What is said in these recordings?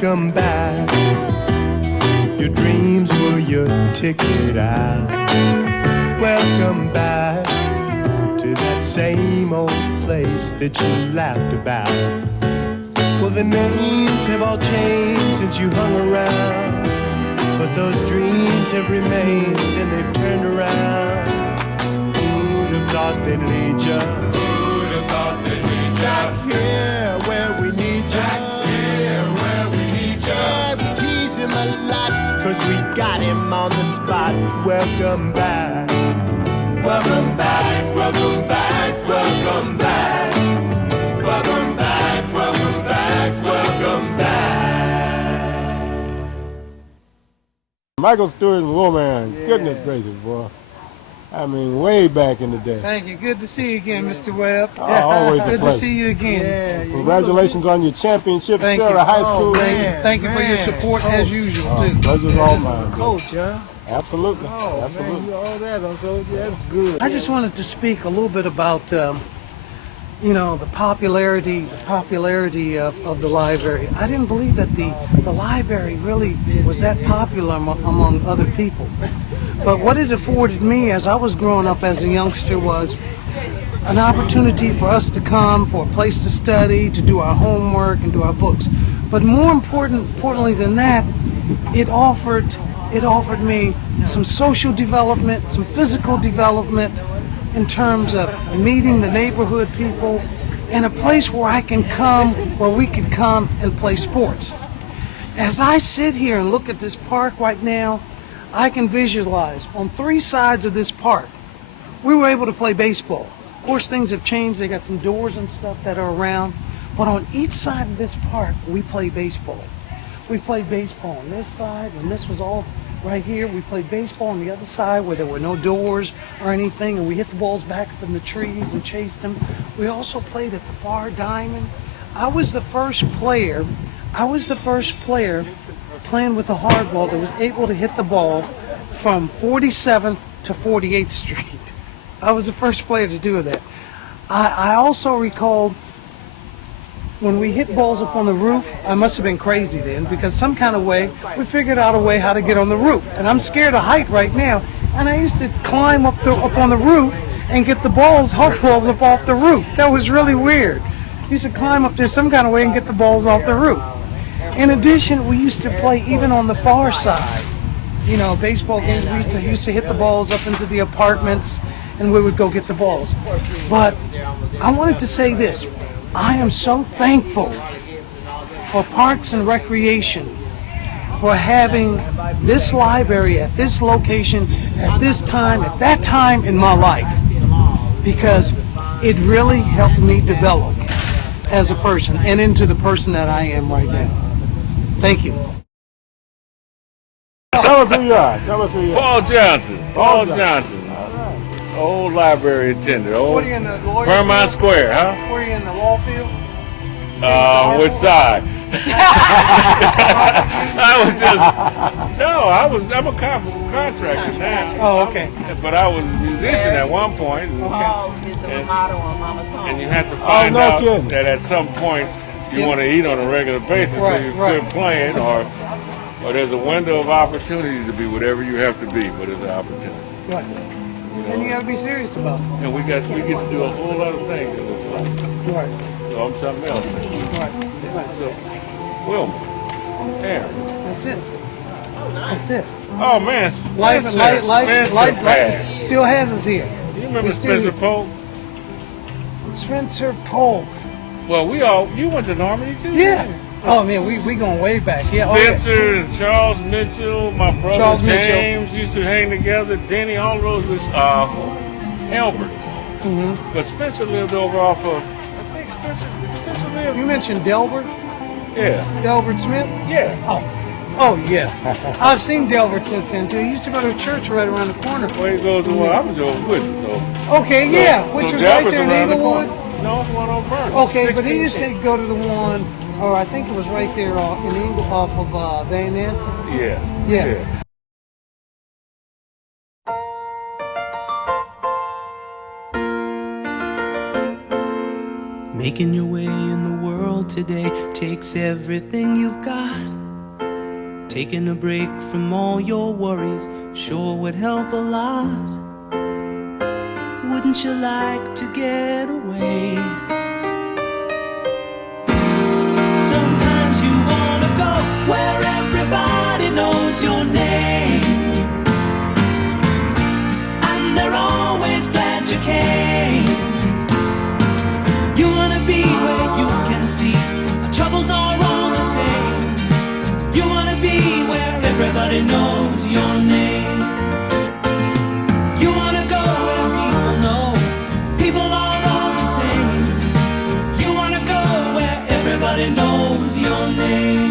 welcome back. Your dreams were your ticket out. Welcome back to that same old place that you laughed about. Well, the names have all changed since you hung around, but those dreams have remained and they've turned around. Who'd have thought they'd lead ya? Who'd have thought they'd lead ya? Back here where we need ya. Back here where we need ya. Yeah, we tease him a lot, 'cause we got him on the spot. Welcome back. Welcome back, welcome back, welcome back. Welcome back, welcome back, welcome back. Michael Stuart and Wilmer, goodness gracious, boy. I mean, way back in the day. Thank you. Good to see you again, Mr. Webb. Oh, always a good pleasure. to see you again. Yeah, congratulations on your championship, Thank Sarah you. High School. Thank you for your support as usual, too. Pleasure's all mine. Coach, huh? Absolutely. Oh, Absolutely. man, you all that on soldier. That's good. I just wanted to speak a little bit about, you know, the popularity of the library. I didn't believe that the library really was that popular among other people. But what it afforded me as I was growing up as a youngster was an opportunity for us to come, for a place to study, to do our homework and do our books. But more importantly than that, it offered me some social development, some physical development in terms of meeting the neighborhood people, and a place where we could come and play sports. As I sit here and look at this park right now, I can visualize on 3 sides of this park, we were able to play baseball. Of course, things have changed. They got some doors and stuff that are around, but on each side of this park, we play baseball. We played baseball on this side, and this was all right here. We played baseball on the other side where there were no doors or anything, and we hit the balls back up in the trees and chased them. We also played at the far diamond. I was the first player playing with a hardball that was able to hit the ball from 47th to 48th Street. I was the first player to do that. I also recall when we hit balls up on the roof, I must have been crazy then, because some kind of way, we figured out a way how to get on the roof. And I'm scared of height right now. And I used to climb up on the roof and get the hard balls up off the roof. That was really weird. We used to climb up there some kind of way and get the balls off the roof. In addition, we used to play even on the far side. You know, baseball games, we used to hit the balls up into the apartments, and we would go get the balls. But I wanted to say this. I am so thankful for Parks and Recreation for having this library at this location, at this time, at that time in my life, because it really helped me develop as a person and into the person that I am right now. Thank you. Tell us who you are. Tell us who you are. Paul Johnson. Paul Johnson. Old library attendant. Old Vermont Square, huh? Were you in the wall field? Which side? I'm a contractor now. Oh, okay. But I was a musician at one point. Oh, did the remodel on Mama's home. And you have to find out kidding. that at some point you want to eat on a regular basis, so you quit playing, or there's a window of opportunity to be whatever you have to be, but it's an opportunity. Right. And you gotta be serious about it. And we get to do a whole lot of things in this life. Right. So I'm something else. Right. So, Wilmer, Aaron. That's it. That's it. Oh man, Life still has us here. You remember Spencer Polk? Spencer Polk. Well, you went to Normandy too? Yeah. Oh man, we going way back. Yeah. Spencer and Charles Mitchell, my brother Charles James used to hang together. Denny, all those was Albert. Mm-hmm. But Spencer lived over off of, I think Spencer lived. You mentioned Delbert? Yeah. Delbert Smith? Yeah. Oh yes. I've seen Delbert since then too. He used to go to a church right around the corner. Well, he goes to I was over with him, so. Okay, yeah, which is right there in Inglewood. No, the one on Burns. Okay, but he used to go to the one, or I think it was right there off of Van Ness. Yeah. Making your way in the world today takes everything you've got. Taking a break from all your worries sure would help a lot. Wouldn't you like to get away? Sometimes you wanna go where everybody knows your name, and they're always glad you came. You wanna be where you can see our troubles are all the same. You wanna be where everybody knows your name. You wanna go where people know people are all the same. You wanna go where everybody knows your name.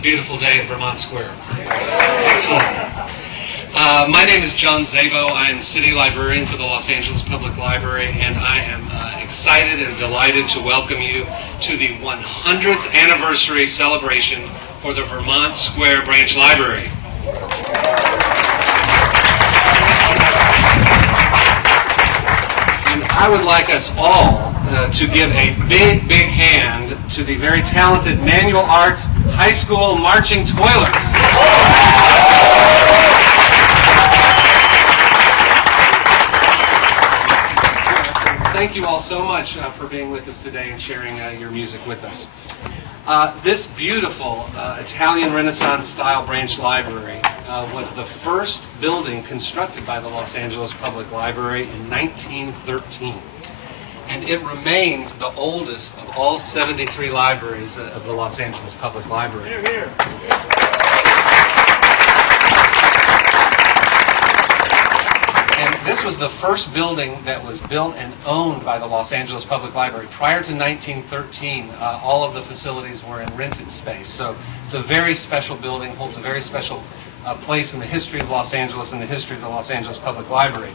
Beautiful day at Vermont Square. Excellent. My name is John Szabo. I am City Librarian for the Los Angeles Public Library, and I am excited and delighted to welcome you to the 100th anniversary celebration for the Vermont Square Branch Library. And I would like us all to give a big, big hand to the very talented Manual Arts High School Marching Toilers. Thank you all so much for being with us today and sharing your music with us. This beautiful Italian Renaissance style branch library was the first building constructed by the Los Angeles Public Library in 1913. And it remains the oldest of all 73 libraries of the Los Angeles Public Library. Here, here. And this was the first building that was built and owned by the Los Angeles Public Library. Prior to 1913, all of the facilities were in rented space. So it's a very special building, holds a very special place in the history of Los Angeles and the history of the Los Angeles Public Library.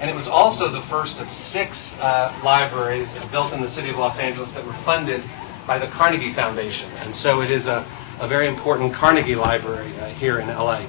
And it was also the first of 6 libraries built in the city of Los Angeles that were funded by the Carnegie Foundation. And so it is a very important Carnegie Library here in LA.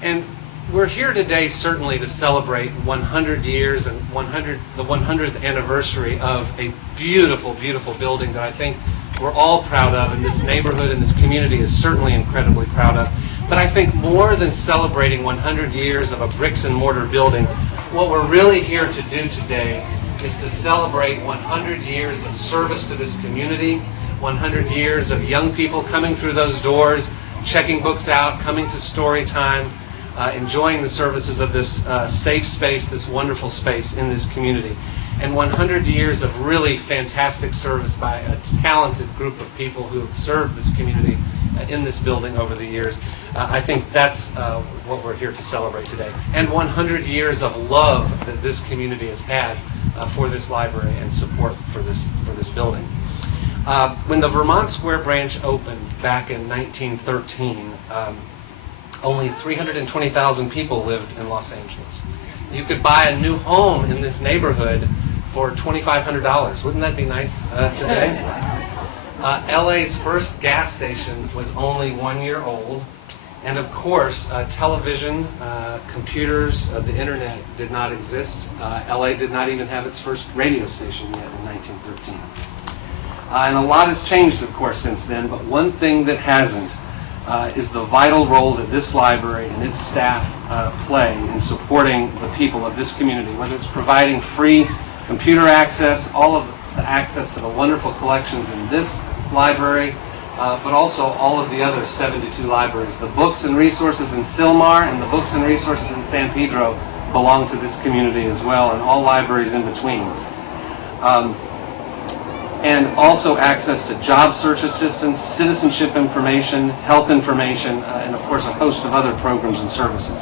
And we're here today certainly to celebrate 100 years and the 100th anniversary of a beautiful, beautiful building that I think we're all proud of, and this neighborhood and this community is certainly incredibly proud of. But I think more than celebrating 100 years of a bricks and mortar building, what we're really here to do today is to celebrate 100 years of service to this community, 100 years of young people coming through those doors, checking books out, coming to story time, enjoying the services of this safe space, this wonderful space in this community. And 100 years of really fantastic service by a talented group of people who have served this community in this building over the years. I think that's what we're here to celebrate today. And 100 years of love that this community has had for this library and support for this building. When the Vermont Square branch opened back in 1913, only 320,000 people lived in Los Angeles. You could buy a new home in this neighborhood for $2,500. Wouldn't that be nice today? LA's first gas station was only 1 year old. And of course, television, computers, the internet did not exist. LA did not even have its first radio station yet in 1913. And a lot has changed, of course, since then, but one thing that hasn't is the vital role that this library and its staff play in supporting the people of this community, whether it's providing free computer access, all of the access to the wonderful collections in this library, but also all of the other 72 libraries. The books and resources in Sylmar and the books and resources in San Pedro belong to this community as well, and all libraries in between. And also access to job search assistance, citizenship information, health information, and of course a host of other programs and services.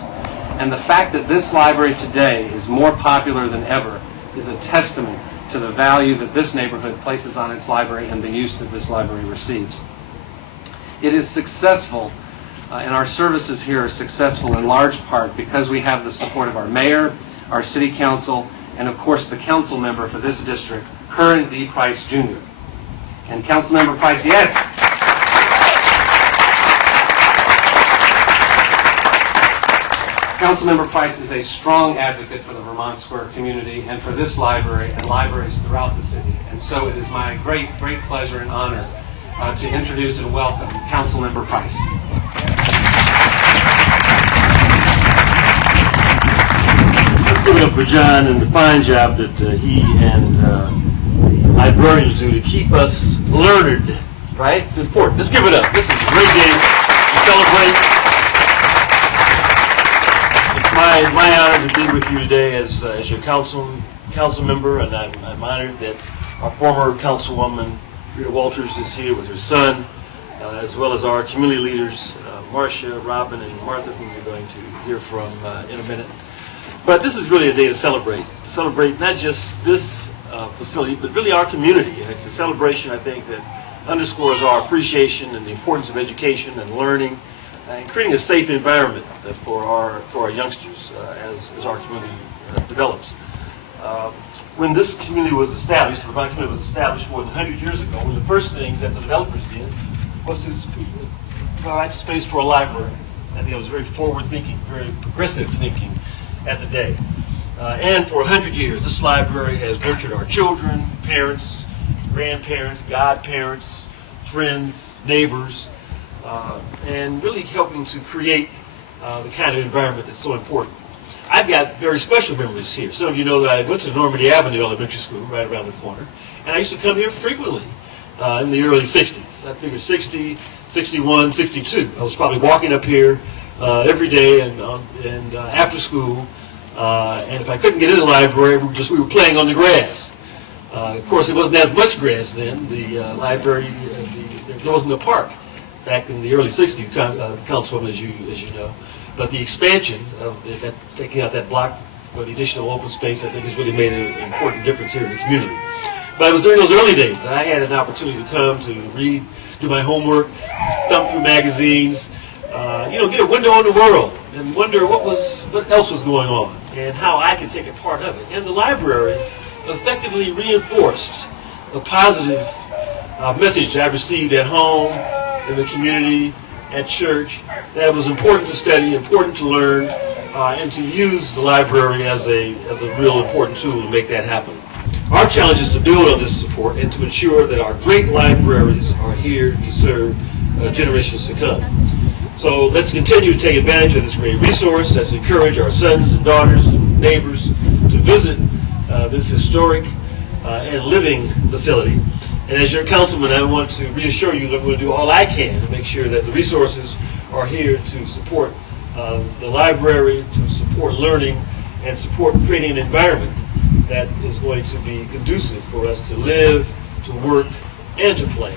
And the fact that this library today is more popular than ever is a testament to the value that this neighborhood places on its library and the use that this library receives. It is successful, and our services here are successful in large part because we have the support of our mayor, our city council, and of course the council member for this district, Curren D. Price Jr. And Councilmember Price, yes. Councilmember Price is a strong advocate for the Vermont Square community and for this library and libraries throughout the city. And so it is my great pleasure and honor to introduce and welcome Councilmember Price. Let's give it up for John and the fine job that he and the librarians do to keep us learned, right? It's important. Let's give it up. This is a great day to celebrate. It's my honor to be with you today as your council member, and I'm honored that our former councilwoman Rita Walters is here with her son, as well as our community leaders, Marsha, Robin, and Martha, whom you're going to hear from in a minute. But this is really a day to celebrate not just this facility, but really our community. And it's a celebration, I think, that underscores our appreciation and the importance of education and learning and creating a safe environment for our youngsters as our community develops. When this community was established, the Vermont community was established more than 100 years ago, one of the first things that the developers did was to provide space for a library. I think it was very forward-thinking, very progressive thinking at the day. And for 100 years, this library has nurtured our children, parents, grandparents, godparents, friends, neighbors, and really helping to create the kind of environment that's so important. I've got very special memories here. Some of you know that I went to Normandy Avenue Elementary School right around the corner, and I used to come here frequently in the early 60s. I figured 60, 61, 62. I was probably walking up here every day and after school, and if I couldn't get in the library, we were playing on the grass. Of course, it wasn't as much grass then. The library, there wasn't a park back in the early 60s, Councilwoman, as you know. But the expansion of taking out that block for the additional open space, I think, has really made an important difference here in the community. But it was during those early days that I had an opportunity to come to read, do my homework, thumb through magazines, get a window on the world and wonder what else was going on and how I could take a part of it. And the library effectively reinforced the positive message I received at home, in the community, at church, that it was important to study, important to learn, and to use the library as a real important tool to make that happen. Our challenge is to build on this support and to ensure that our great libraries are here to serve generations to come. So let's continue to take advantage of this great resource. Let's encourage our sons and daughters and neighbors to visit this historic and living facility. And as your councilman, I want to reassure you that I'm going to do all I can to make sure that the resources are here to support the library, to support learning, and support creating an environment that is going to be conducive for us to live, to work, and to play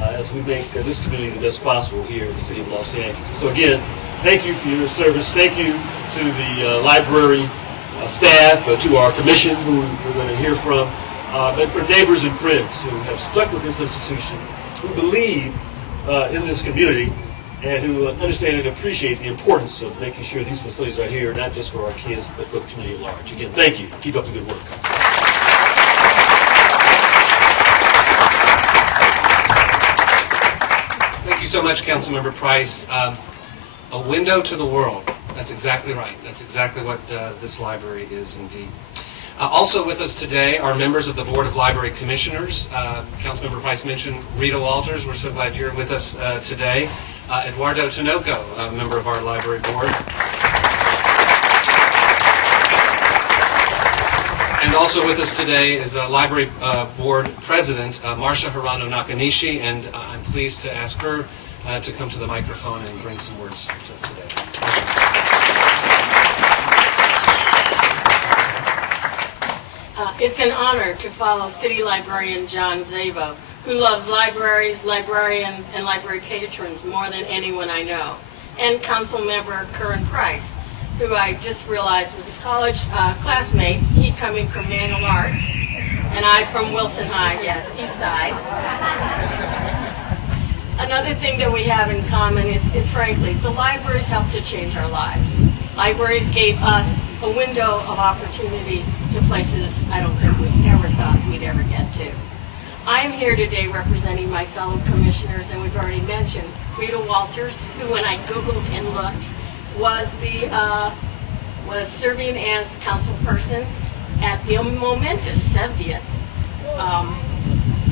as we make this community the best possible here in the city of Los Angeles. So again, thank you for your service. Thank you to the library staff, to our commission who we're going to hear from. but for neighbors and friends who have stuck with this institution, who believe in this community, and who understand and appreciate the importance of making sure these facilities are here, not just for our kids, but for the community at large. Again, thank you. Keep up the good work. Thank you so much, Councilmember Price. A window to the world. That's exactly right. That's exactly what this library is indeed. Also with us today are members of the Board of Library Commissioners. Councilmember Price mentioned Rita Walters. We're so glad you're with us today. Eduardo Tinoco, a member of our library board. And also with us today is Library Board President Marsha Hirano-Nakanishi, and I'm pleased to ask her to come to the microphone and bring some words to us today. It's an honor to follow City Librarian John Szabo, who loves libraries, librarians, and library patrons more than anyone I know, and Councilmember Curren Price, who I just realized was a college classmate, he coming from Manual Arts, and I from Wilson High, yes, East Side. Another thing that we have in common is frankly, the libraries helped to change our lives. Libraries gave us a window of opportunity to places I don't think we ever thought we'd ever get to. I'm here today representing my fellow commissioners, and we've already mentioned Rita Walters, who when I Googled and looked, was serving as councilperson at the momentous 70th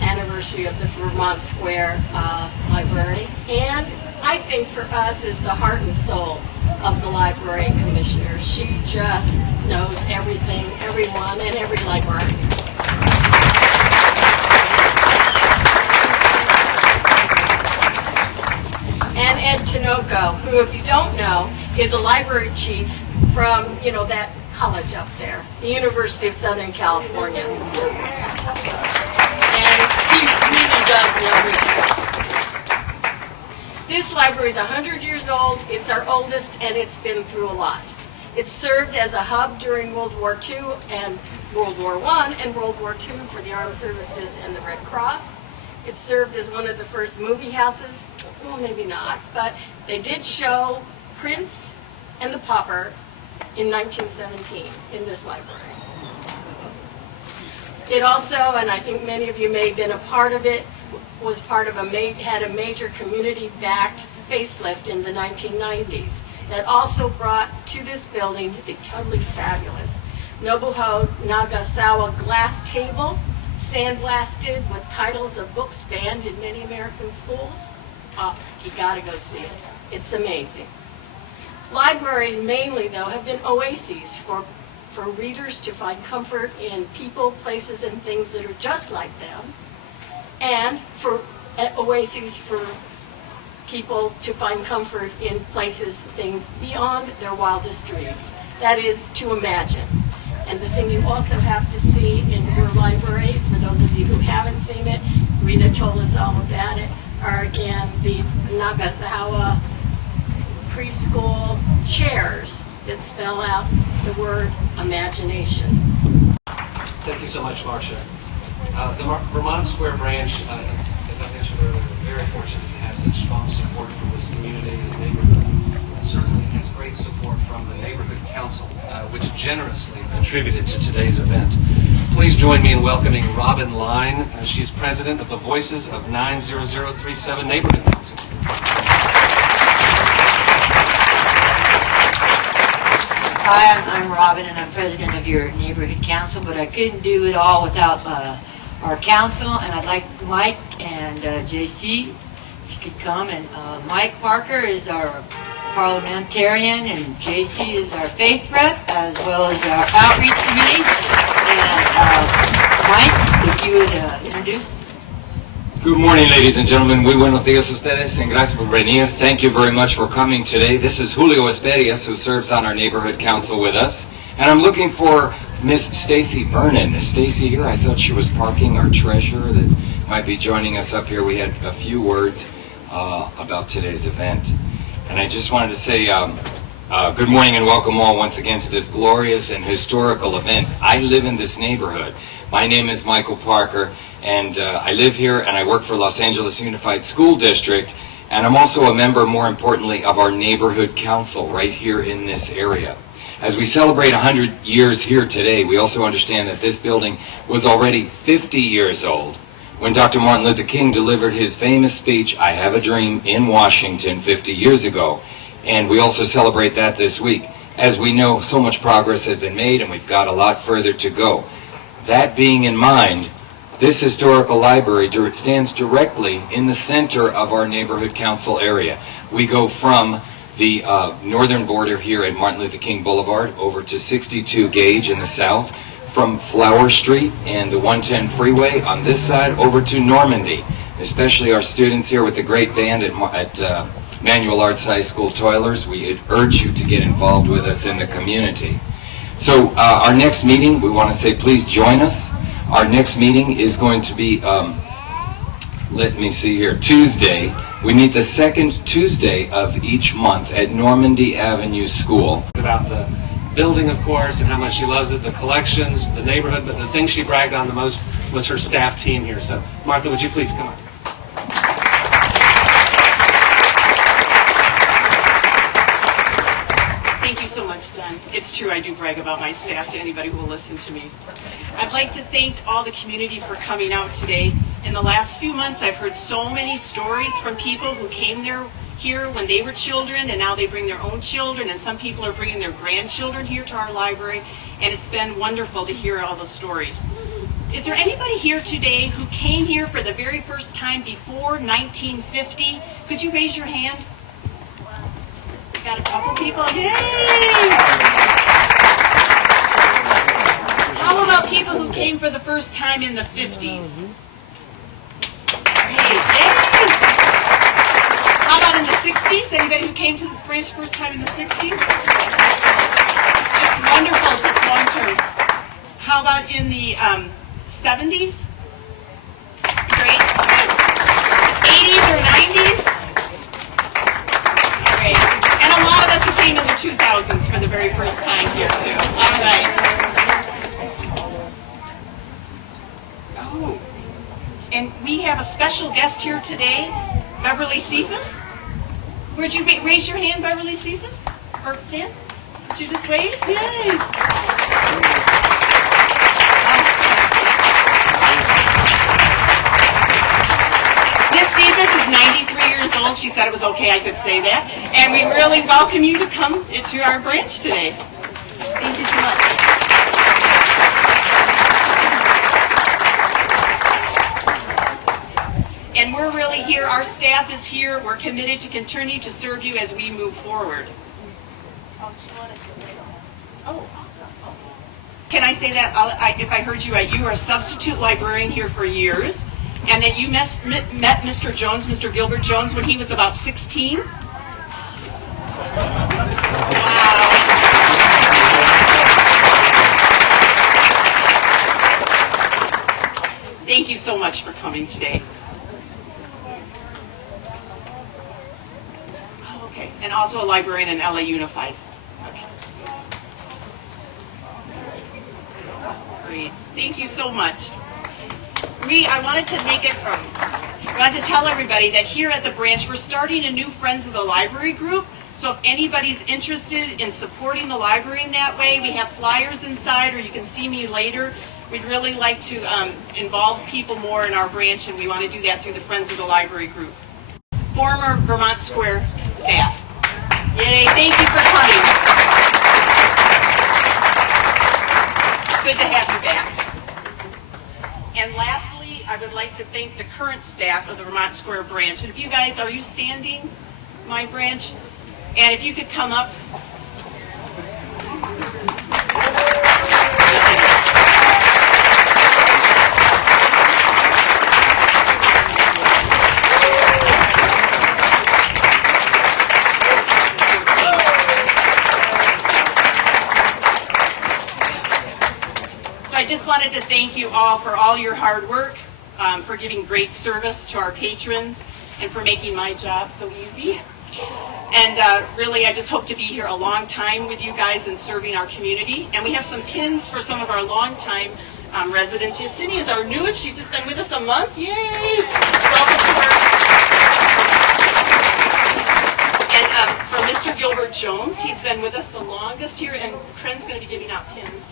anniversary of the Vermont Square Library, and I think for us is the heart and soul of the library commissioner. She just knows everything, everyone, and every librarian. And Ed Tinoco, who, if you don't know, is a library chief from, that college up there, the University of Southern California. And he really does know his stuff. This library is 100 years old, it's our oldest, and it's been through a lot. It served as a hub during World War II and World War I and World War II for the Armed Services and the Red Cross. It served as one of the first movie houses. Well, maybe not, but they did show Prince and the Pauper in 1917 in this library. It also, and I think many of you may have been a part of it, was part of had a major community-backed facelift in the 1990s that also brought to this building the totally fabulous Nobuho Nagasawa glass table, sandblasted with titles of books banned in many American schools. Oh, you gotta go see it. It's amazing. Libraries mainly, though, have been oases for readers to find comfort in people, places, and things that are just like them, and for oases for people to find comfort in places, things beyond their wildest dreams. That is, to imagine. And the thing you also have to see in your library, for those of you who haven't seen it, Rita told us all about it, are again the Nagasawa preschool chairs that spell out the word imagination. Thank you so much, Marsha. The Vermont Square branch, as I mentioned earlier, we're very fortunate to have such strong support from this community and neighborhood. And certainly has great support from the Neighborhood Council, which generously contributed to today's event. Please join me in welcoming Robin Line. She's president of the Voices of 90037 Neighborhood Council. Hi, I'm Robin, and I'm president of your neighborhood council, but I couldn't do it all without our council, and I'd like Mike and JC, if you could come, and Mike Parker is our parliamentarian, and JC is our faith rep, as well as our outreach committee, and Mike, if you would introduce. Good morning, ladies and gentlemen. Muy buenos días a ustedes, and gracias por venir. Thank you very much for coming today. This is Julio Esperias, who serves on our neighborhood council with us, and I'm looking for Miss Stacy Vernon. Is Stacy here? I thought she was parking, our treasurer that might be joining us up here. We had a few words about today's event, and I just wanted to say Good morning and welcome all once again to this glorious and historical event. I live in this neighborhood. My name is Michael Parker, and I live here and I work for Los Angeles Unified School District, and I'm also a member, more importantly, of our neighborhood council right here in this area. As we celebrate 100 years here today, we also understand that this building was already 50 years old when Dr. Martin Luther King delivered his famous speech, "I Have a Dream," in Washington 50 years ago. And we also celebrate that this week. As we know, so much progress has been made and we've got a lot further to go. That being in mind, this historical library stands directly in the center of our neighborhood council area. We go from the northern border here at Martin Luther King Boulevard over to 62 Gage in the south, from Flower Street and the 110 freeway on this side over to Normandy, especially our students here with the great band at Manual Arts High School Toilers. We urge you to get involved with us in the community. So our next meeting, we want to say please join us. Our next meeting is going to be, let me see here, Tuesday. We meet the second Tuesday of each month at Normandy Avenue School. About the building, of course, and how much she loves it, the collections, the neighborhood, but the thing she bragged on the most was her staff team here. So, Martha, would you please come up? Thank you so much, John. It's true, I do brag about my staff to anybody who will listen to me. I'd like to thank all the community for coming out today. In the last few months, I've heard so many stories from people who came here when they were children, and now they bring their own children, and some people are bringing their grandchildren here to our library, and it's been wonderful to hear all the stories. Is there anybody here today who came here for the very first time before 1950? Could you raise your hand? Got a couple people. Yay! How about people who came for the first time in the 50s? Great. Yay! How about in the 60s? Anybody who came to this branch first time in the 60s? It's wonderful, such long term. How about in the 70s? Great. 80s or 90s? Great. And a lot of us who came in the 2000s for the very first time here too. All right. Oh. And we have a special guest here today, Beverly Cephas. Would you raise your hand, Beverly Cephas? Or Sam? Would you just wave? Yay! Miss Cephas is 93 years old. She said it was okay I could say that. And we really welcome you to come to our branch today. Thank you so much. And we're really here, our staff is here, we're committed to continue to serve you as we move forward. Oh, can I say that? If I heard you right, you were a substitute librarian here for years, and that you met Mr. Jones, Mr. Gilbert Jones, when he was about 16? Wow. Thank you so much for coming today. And also a librarian in LA Unified. Okay. Great. Thank you so much. I wanted to tell everybody that here at the branch, we're starting a new Friends of the Library group. So if anybody's interested in supporting the library in that way, we have flyers inside, or you can see me later. We'd really like to involve people more in our branch, and we want to do that through the Friends of the Library group. Former Vermont Square staff. Yay, thank you for coming. It's good to have you back. And lastly, I would like to thank the current staff of the Vermont Square branch. And if you guys, are you standing, my branch? And if you could come up. To thank you all for all your hard work, for giving great service to our patrons, and for making my job so easy. And really, I just hope to be here a long time with you guys and serving our community. And we have some pins for some of our longtime residents. Yesenia is our newest. She's just been with us a month. Yay! Welcome to her. And for Mr. Gilbert Jones, he's been with us the longest here, and Kren's going to be giving out pins.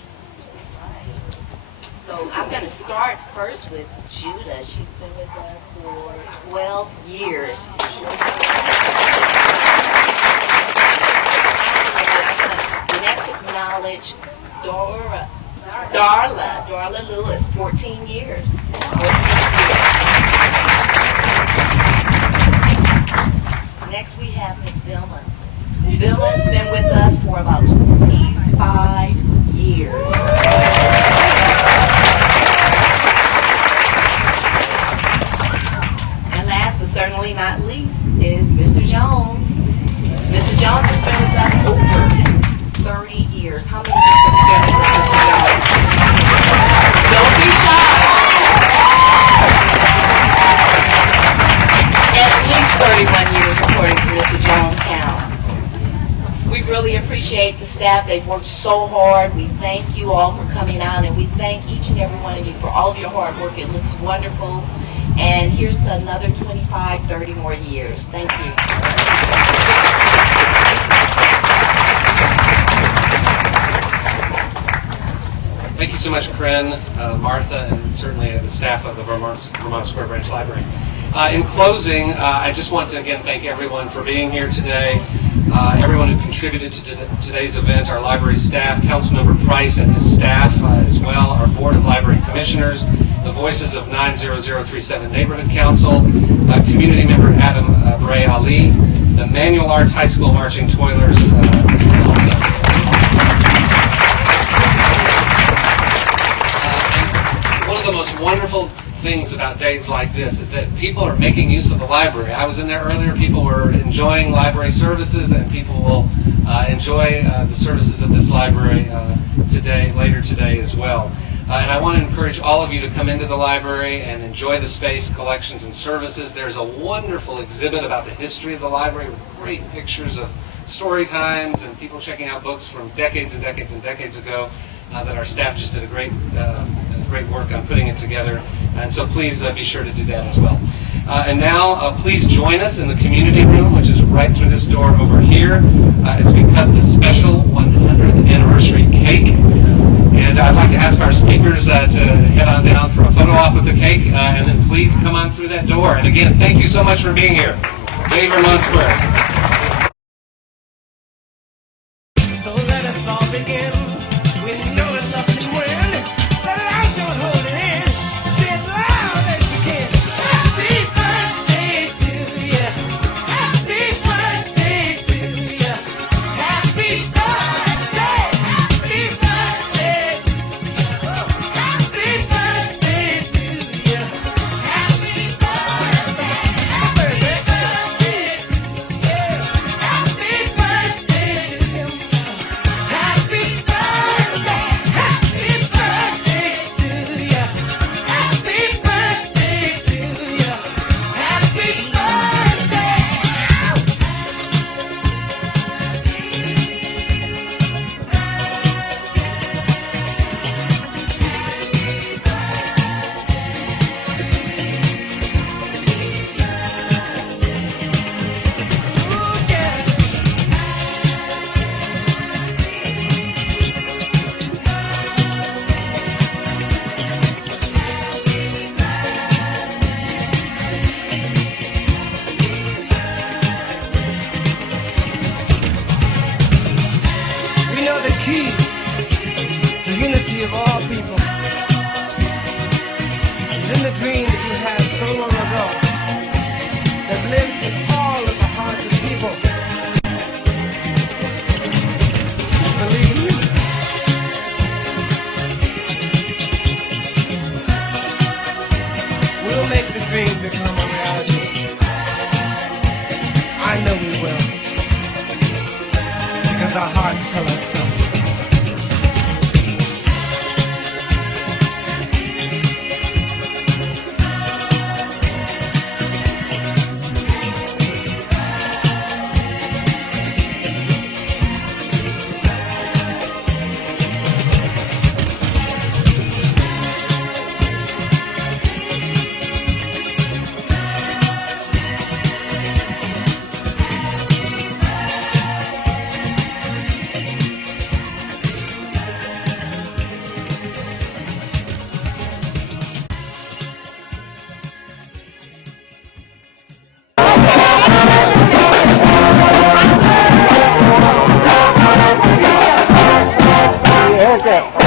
So I'm going to start first with Judah. She's been with us for 12 years. Next acknowledge Darla Lewis, 14 years. Next we have Miss Vilma. Vilma's been with us for about 25 years. And last but certainly not least is Mr. Jones. Mr. Jones has been with us over 30 years. How many years have you been with us, Mr. Jones? Don't be shy. At least 31 years according to Mr. Jones' count. We really appreciate the staff. They've worked so hard. We thank you all for coming out, and we thank each and every one of you for all of your hard work. It looks wonderful. And here's another 25, 30 more years. Thank you. Thank you so much, Kristen, Martha, and certainly the staff of the Vermont Square Branch Library. In closing, I just want to again thank everyone for being here today, everyone who contributed to today's event, our library staff, Councilmember Price and his staff as well, our Board of Library Commissioners, the voices of 90037 Neighborhood Council, community member Adam Bray Ali, the Manual Arts High School Marching Toilers, also. One of the most wonderful things about days like this is that people are making use of the library. I was in there earlier, people were enjoying library services, and people will enjoy the services of this library later today as well. And I want to encourage all of you to come into the library and enjoy the space, collections, and services. There's a wonderful exhibit about the history of the library with great pictures of story times and people checking out books from decades and decades and decades ago that our staff just did a great work on putting it together. And so please be sure to do that as well. And now please join us in the community room, which is right through this door over here, as we cut the special 100th anniversary cake. And I'd like to ask our speakers to head on down for a photo op with the cake, and then please come on through that door. And again, thank you so much for being here. Yay, Vermont Square. So let us all begin. We know it's nothing when the lights don't hold it in. Say it loud as you can. Happy birthday to you. Happy birthday to you. Happy birthday. Happy birthday to you. Happy birthday to you. Happy birthday. Happy birthday to you. Happy birthday to you. Happy birthday. Happy birthday to you. Happy birthday to you. Happy birthday. We know the key to unity of all people is in the dream that you had so long ago that lives in all of the hearts of people. Believe me. We'll make the dream become a reality. I know we will. Because our hearts tell us so. like that.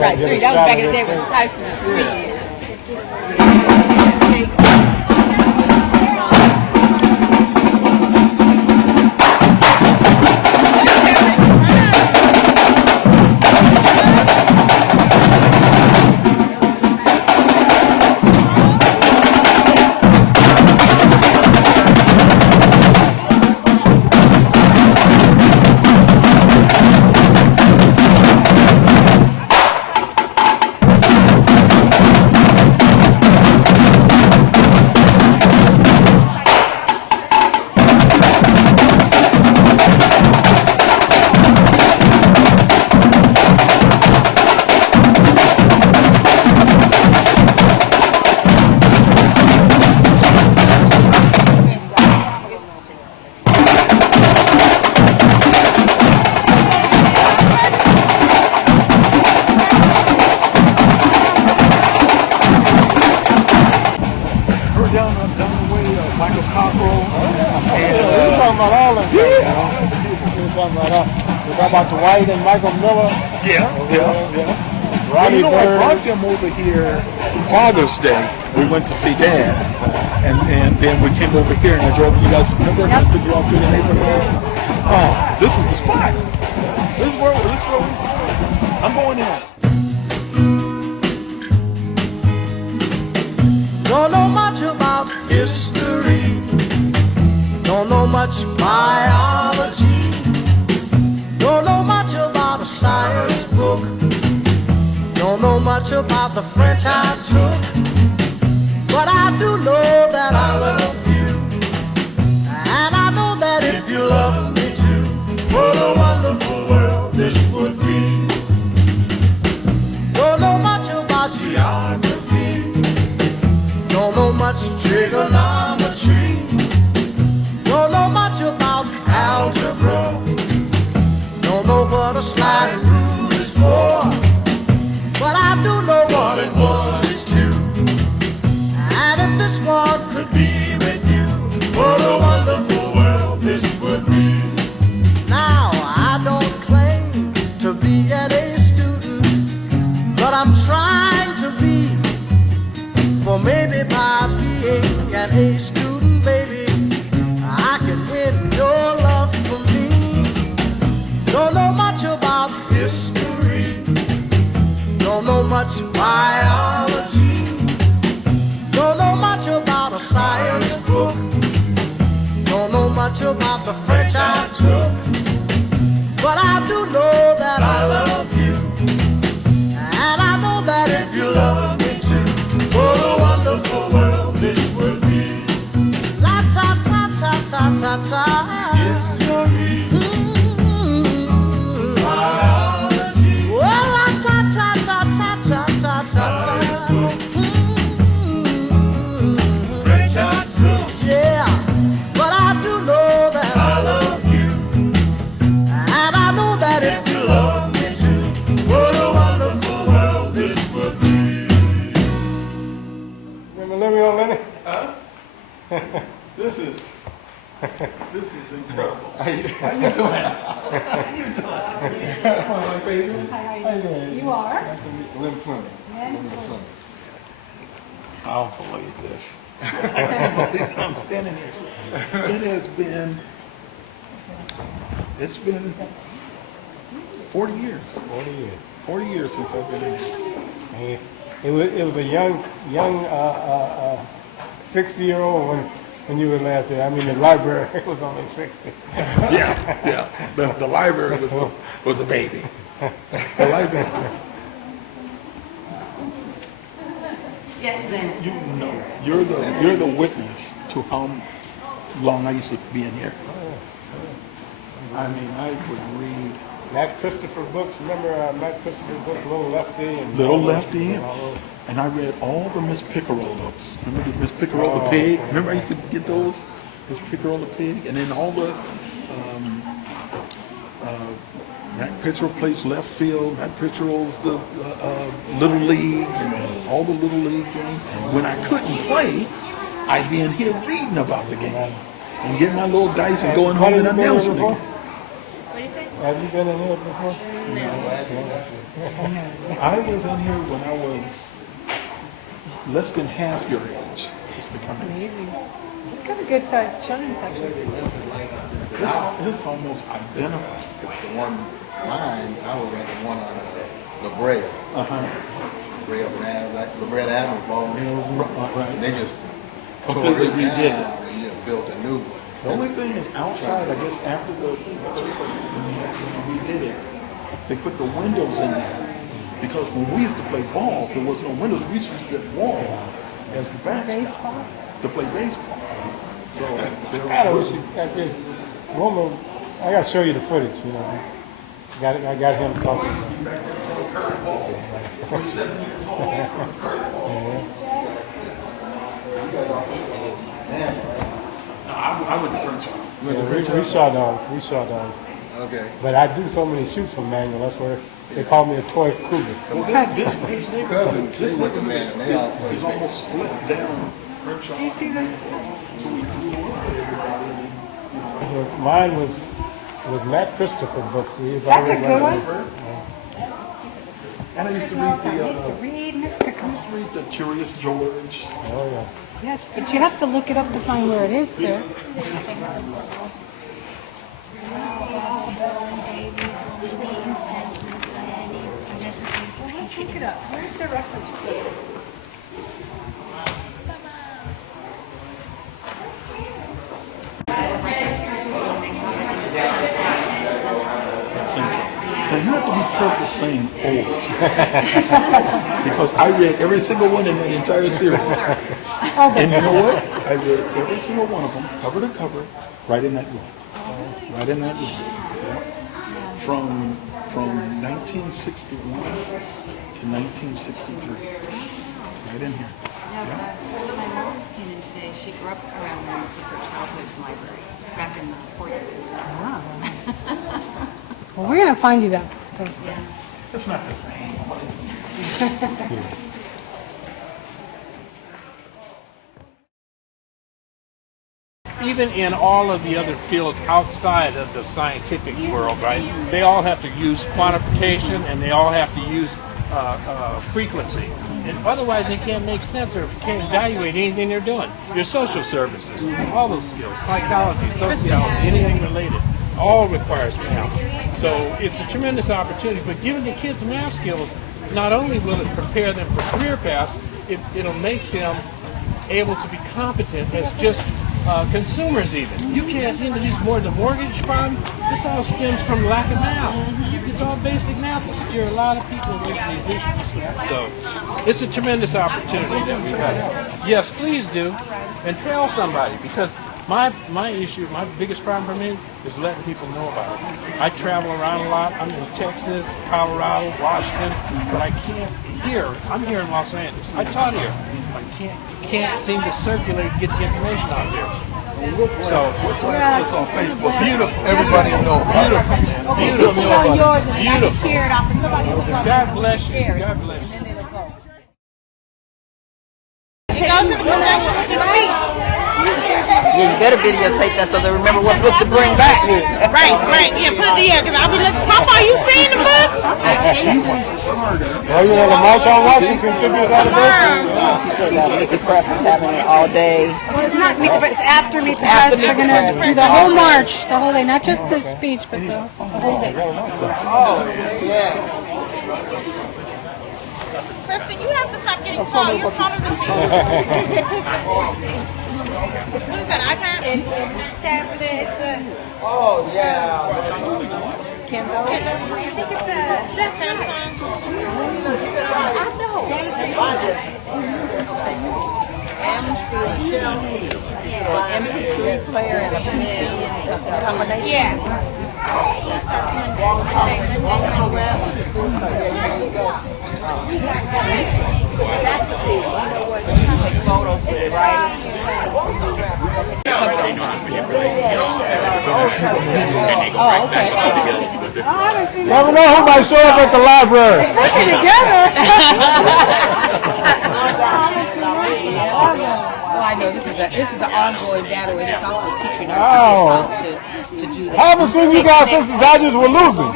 Right, 3. That was back in the day when high school was 3 years. About the Wright and Michael Miller. Yeah. Ronnie I Bird. brought them over here Father's Day. We went to see Dad, and then we came over here and I drove you guys. Remember, I took you all through the neighborhood. Oh, this is the spot. This is where I'm going in. Don't know much about history. Don't know much biology. Don't know much about a science book. Don't know much about the French I took. But I do know that I love you. And I know that if you love me too, what a wonderful world this would be. Don't know much about geography. Don't know much trigonometry. Don't know much about algebra. Don't know what a sliding rule is for, but I do know 1 and 1 is 2. And if this one could be with you, what a wonderful world this would be. Now I don't claim to be an A student, but I'm trying to be. For maybe by being an A student, baby, I can win your love for me. Don't know much about history. Don't know much biology. Don't know much about a science book. Don't know much about the French I took. But I do know that I love you. And I know that if you love me too, what a wonderful world this would be. La ta ta ta ta ta ta. History. Yeah, but I do know that I love you, and I know that if you love me too, what a wonderful world this would be. Remember Lenny? Huh? This is incredible. How you doing? How you doing? Come on, my baby. Hi, how are you? You are? Nice to meet you. Fleming. Yeah. I'll believe this. I can't believe I'm standing here. It's been 40 years. 40 years. 40 years since I've been in here. And it was a young 60-year-old when you were last here. I mean, the library was only 60. Yeah. The library was a baby. The library. Yes, ma'am. You know, you're the witness to how long I used to be in here. I mean, I would read Matt Christopher books. Remember Matt Christopher books, Little Lefty? Little Lefty, and I read all the Miss Pickerel books. Remember the Miss Pickerel the Pig? Remember I used to get those? Miss Pickerel the Pig? And then all the Matt Pickerel plays left field, Matt Pickerel's the Little League, and all the Little League games. When I couldn't play, I'd be in here reading about the game and getting my little dice and going home and announcing the game. Have you been in here before? No. I was in here when I was less than half your age. Just to come in. Amazing. Look at a good sized children's section. It's almost identical. The one mine, I was at the one on La Brea. La Brea Avenue, Baldwin Hills. Right. They just completely redid it and built a new one. The only thing is outside, I guess, after we did it, they put the windows in there. Because when we used to play ball, there was no windows. We used to use that wall as the backstop to play baseball. So Wilmer, I got to show you the footage, you know. I got him talking. I went to Crenshaw. We saw dogs. Okay. But I do so many shoots from Manual. That's where they call me a toy cougar. This neighborhood, this neighborhood is almost split down Crenshaw. Do you see this? Mine was Matt Christopher books. That's a good one. And I used to read the Curious George. Oh yeah. Yes, but you have to look it up to find where it is, sir. Let's look it up. Where's the reference? Now you have to be careful saying old. Because I read every single one in that entire series. And you know what? I read every single one of them, cover to cover, right in that room. Right in that room. Yeah. From 1961 to 1963. Right in here. Yeah. When my mom came in today, she grew up around when this was her childhood library, back in the 40s. Wow. Well, we're going to find you that. Yes. It's not the same. Even in all of the other fields outside of the scientific world, right, they all have to use quantification and they all have to use frequency. And otherwise they can't make sense or can't evaluate anything they're doing. Your social services, all those skills, psychology, sociology, anything related, all requires math. So it's a tremendous opportunity, but giving the kids math skills, not only will it prepare them for career paths, it'll make them able to be competent as just consumers even. You can't see these more the mortgage problem. This all stems from lack of math. It's all basic math to steer a lot of people away from these issues. So it's a tremendous opportunity that we've had. Yes, please do, and tell somebody, because my issue, my biggest problem for me is letting people know about it. I travel around a lot. I'm in Texas, Colorado, Washington, but I can't here. I'm here in Los Angeles. I taught here. I can't seem to circulate, get the information out there. So it's on Facebook. Beautiful. Everybody will know. Beautiful. Beautiful. Beautiful. God bless you. God bless you. Yeah, you better videotape that so they remember what book to bring back. Right. Yeah, put it in because I'll be looking. Papa, you seen the book? Oh, you want to march on Washington to do that? She said Meet the Press is having it all day. Well, it's not Meet the Press. It's after Meet the Press. They're going to do the whole march, the whole day, not just the speech, but the whole day. Oh, yeah. Kristen, you have to stop getting tall. You're taller than me. What is that, iPad? Tablets. Oh, yeah. Kindle. I think it's a Samsung. So an MP3 player and a PC in combination? Yeah. Take photos with it, right? Oh, okay. Never know who might show up at the library. Especially together. Oh, I know this is the ongoing battle, and it's also teaching our Oh. kids how to do that. I haven't seen you guys since the Dodgers were losing.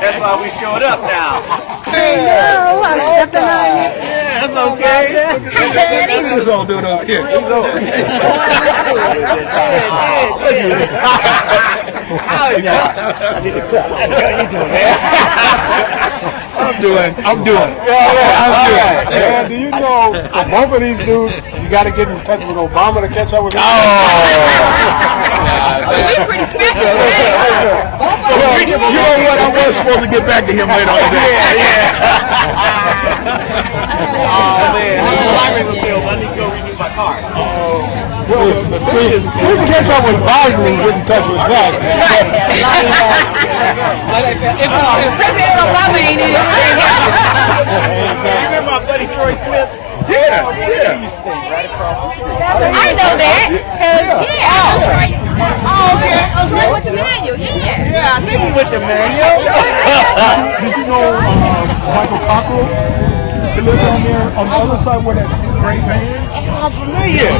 That's why we showed up now. Hey, no, I stepped on you. Yeah, that's okay. Look at this old dude over here. He's over here. I need to cook. How you doing, man? I'm doing. Man, do you know, for both of these dudes, you got to get in touch with Obama to catch up with him? So we're pretty special. You know what? I was supposed to get back to him later on today. Oh, man. I need to go renew my card. Well, the thing is, we can catch up with Biden and get in touch with Zach. If President Obama ain't in it, You remember my buddy Troy Smith? Yeah. He stayed right across the street. I know that, because, oh, okay. Troy went to Manual, Yeah, I think he went to Manual. Did you know Michael Cockrell? He lives down there on the other side where that gray van? That sounds familiar. Yeah.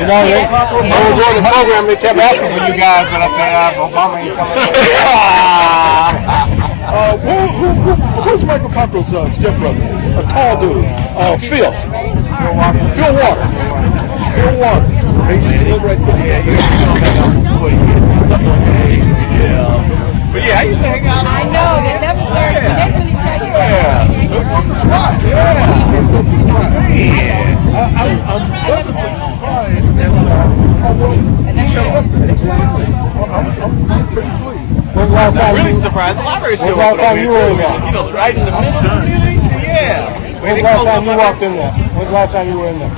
You know, I was on the program, they kept asking for you guys, but I said, Obama ain't coming. Who's Michael Cockrell's stepbrother? He's a tall dude. Phil. Phil Waters. Phil Waters. They used to live right there. But yeah, I used to hang out. I know, they never learned it, but they really tell you. That's the spot. That's the spot. I'm pleasantly surprised at how well he kept up with it. I'm pretty pleased. When's the last time Really surprised. The library's still When's the last open time over you here, were in too. there? You know, right in the middle. Yeah. When's the last time you walked in there? When's the last time you were in there?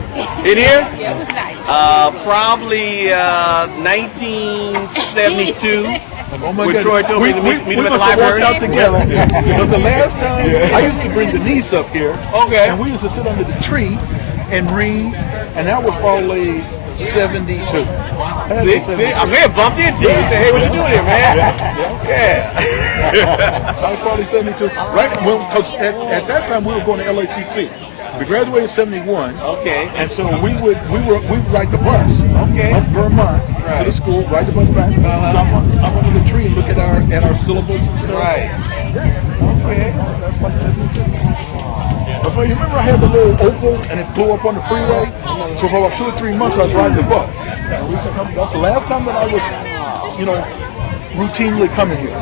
In here? Yeah, it was nice. Probably 1972. Oh my When goodness. Troy told me to meet him at the must have library. worked out together. Because the last time, I used to bring Denise up here. Okay. And we used to sit under the tree and read, and that was probably 72. Wow. See, I may have bumped into you and said, hey, what you doing here, man? Yeah. I was probably 72. Right, because at that time we were going to LACC. We graduated in 71. Okay. And so we would ride the bus up Vermont to the school, ride the bus back, stop under the tree and look at our syllabus and stuff. Right. Yeah. Okay. That's like 72. But you remember I had the little Opal and it blew up on the freeway? So for about 2 or 3 months I was riding the bus. And we used to come, that's the last time that I was, routinely coming here.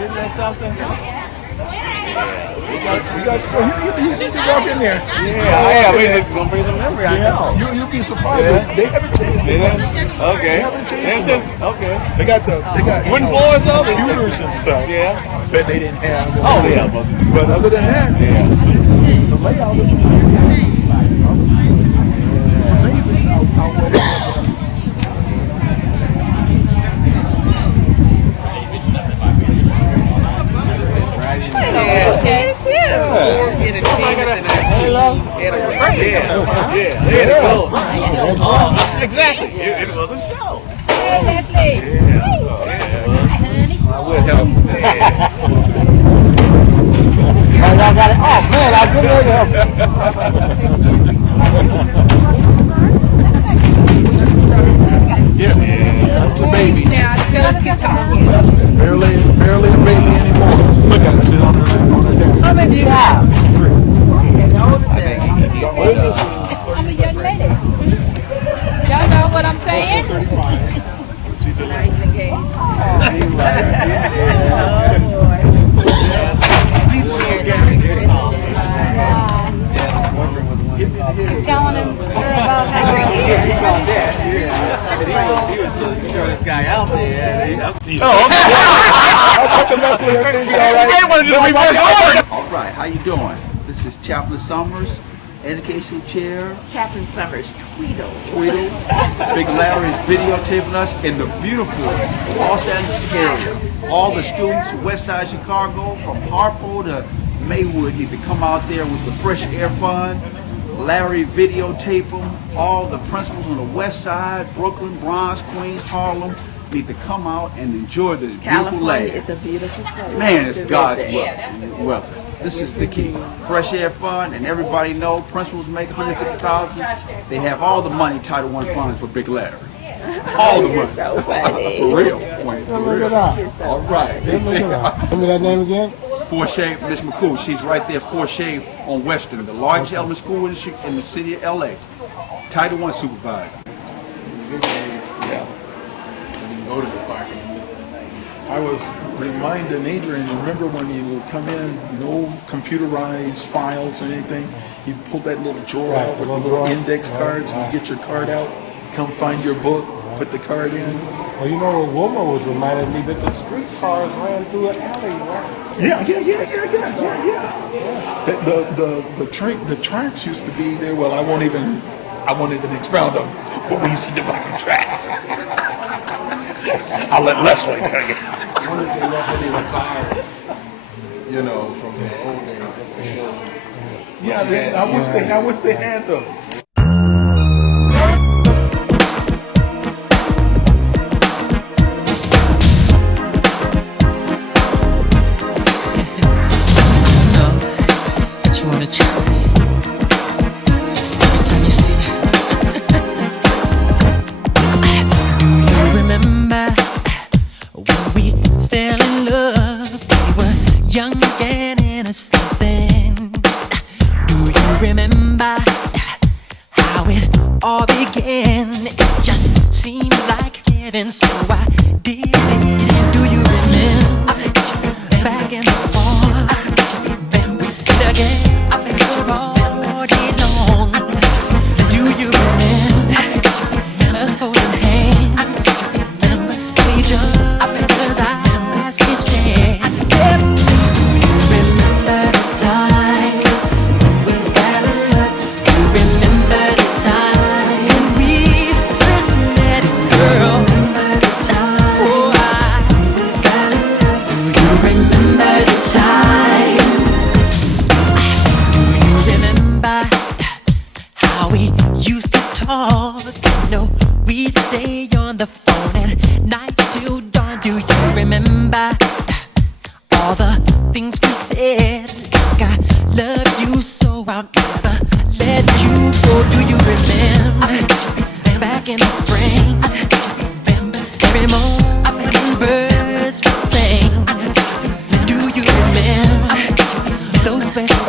Isn't that something? You got stuff. You need to walk in there. Yeah, it's going to bring some memory, I know. You'll be surprised. Yeah. They haven't changed. Okay. They haven't changed. Okay. They got wooden floors though? Computers and stuff. Yeah. That they didn't have. Oh, yeah. But other than that, the layout is amazing how well they Okay, too. More entertainment than I've seen at a Yeah. Oh, exactly. It was a show. Hey, Leslie. I would help. Oh, y'all got it. Oh, man, I was getting ready to help Yeah, that's the baby. Now, the fellas can talk. Barely a baby anymore. Look at it, sit on there. you. Oh, okay. I'll put them up with everything, all right? I wanted to reverse order. All right, how you doing? This is Chaplain Summers, Educational Chair. Chaplain Summers, Tweedle. Big Larry is videotaping us in the beautiful Los Angeles area. All the students from West Side Chicago, from Harpo to Maywood, need to come out there with the Fresh Air Fund. Larry videotape them. All the principals on the West Side, Brooklyn, Bronx, Queens, Harlem, need to come out and enjoy this beautiful land. California is a beautiful place. Man, it's God's welcome. This is the key. Fresh Air Fund, and everybody know principals make $150,000. They have all the money Title I funds for Big Larry. All the money. So funny. For real. For real. All right. Give me that name again. Forshay, Miss McCool, she's right there, Forshay on Western, the largest elementary school in the city of LA. Title I supervisor. Good days. Yeah. You can go to the park. I was reminding Adrianne, remember when you would come in, no computerized files or anything, you pull that little drawer out with the little index cards, and you get your card out, come find your book, put the card in. Well, you know, Wilmer was reminding me that the street cars ran through an alley, right? Yeah. The tracks used to be there. Well, I won't even expound on, but we used to do like tracks. I'll let Leslie tell you. I wonder if they left any of the cars, you know, from the old days, just to show. Yeah, I wish they had them. Special